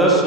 10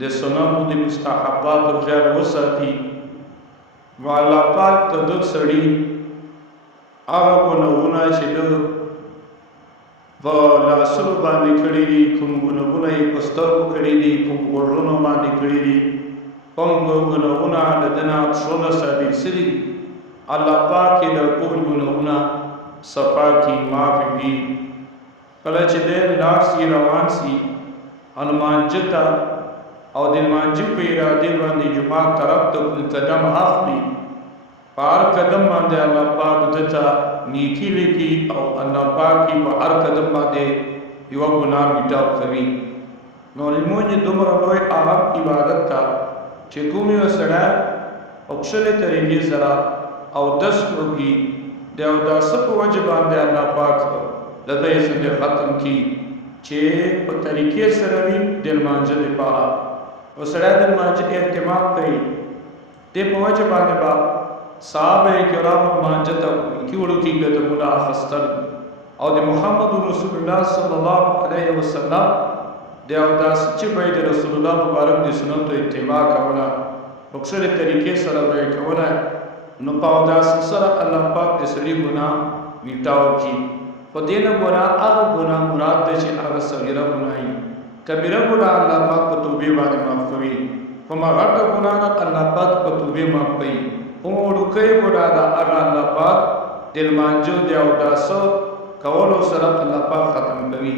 de sunanu de mustahabbat rijal wasati wala pak taduk sadi هغه ګناهونه چې د لاسونو باندې کړي دي، کوم ګناهونه یې په سترګو کړي دي، کوم غوږونو باندې کړي دي، کوم ګناهونه د ده نه پښونه ثابت سوي دي، الله پاک یې د ټول ګناهونه صفا کړي، معاف کړي. کله چې دی لاړ سي روان سي هنمانجه ته او د لمانځه په ارادې باندې جومات طرف ته قدم اخلي، په هر قدم باندې الله پاک دته نیکی لیکي او الله پاک په هر قدم باندې یو ګناه میټاو کوي. نو لمونځ دومره لوی اهم عبادت ته چې کوم یو سړی اکثره طریقې سره او 10 وکړي د اوداسه په وجه باندې الله پاک د دې څخه ختم کړي چې په طریقې سره وي د لمانځه لپاره او سړی د لمانځه اهتمام کوي د په وجه باندې با صحابه کرام لمانځه ته کیوړو کې قدمونه اخیستل او د محمد رسول الله صلی الله علیه وسلم د اوداسه چې به د رسول الله مبارک د سنتو اتباع کوله اکثره طریقې سره به کوله نو په اوداسه سره الله پاک د سړي ګناه میټاو کړي. په دې نه ګناه هغه ګناه مراد دی چې هغه صغیره ګناه وي، کبیره ګناه الله پاک په توبې باندې معاف کوي، په غټه ګناه الله پاک په توبې معاف کوي، په وړوکې ګناه ده هغه الله پاک د لمانځه د اوداسه کولو سره الله پاک ختم کوي.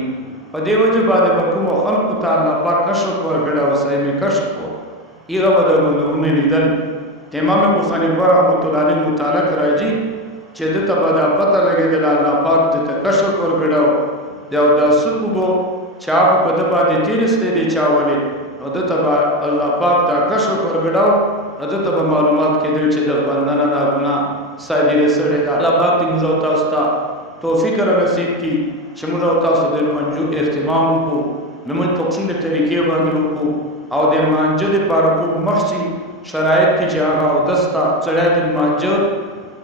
په دې وجه باندې په کومو خلقو ته الله پاک کشف ورکړی او سړی مې کشف کړو هغه به د ګناهونه لیدل. امام ابو حنیفه رحمة الله علیه مطالعه راځي چې دته به دا پته لګېدله الله پاک دته کشف ورکړی د اوداسه اوبو چا په ده باندې تېرېستی دی چا ولې نو دته به الله پاک دا کشف ورکړی نو دته به معلومات کېدل چې د بنده نه دا ګناه صادره سوې ده. الله پاک دې موږ او تاسو ته توفیق رانصیب کړي چې موږ او تاسو د لمانځه اهتمام وکړو، لمونځ په کومې طریقې باندې وکړو او د لمانځه دپاره کوم مخکې شرایط دي چې هغه اودس ته سړی د لمانځه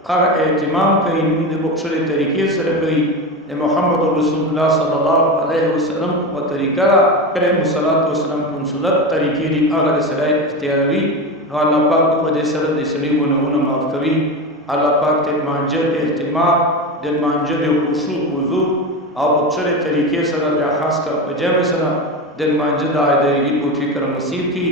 هغه اهتمام کوي، لمونځ په ښکلې طریقې سره کوي. د محمد رسول الله صلی الله علیه وسلم په طریقه علیه الصلاة والسلام کوم سنت طریقې دي هغه د سړی اختیاروي نو الله پاک په دې سره د سړي ګناهونه معاف کوي. الله پاک د لمانځه اهتمام د لمانځه د خشوع وضو او په ښکلې طریقې سره بیا خاص کر په جمع سره د لمانځه د ادایګي توفیق رانصیب کړي.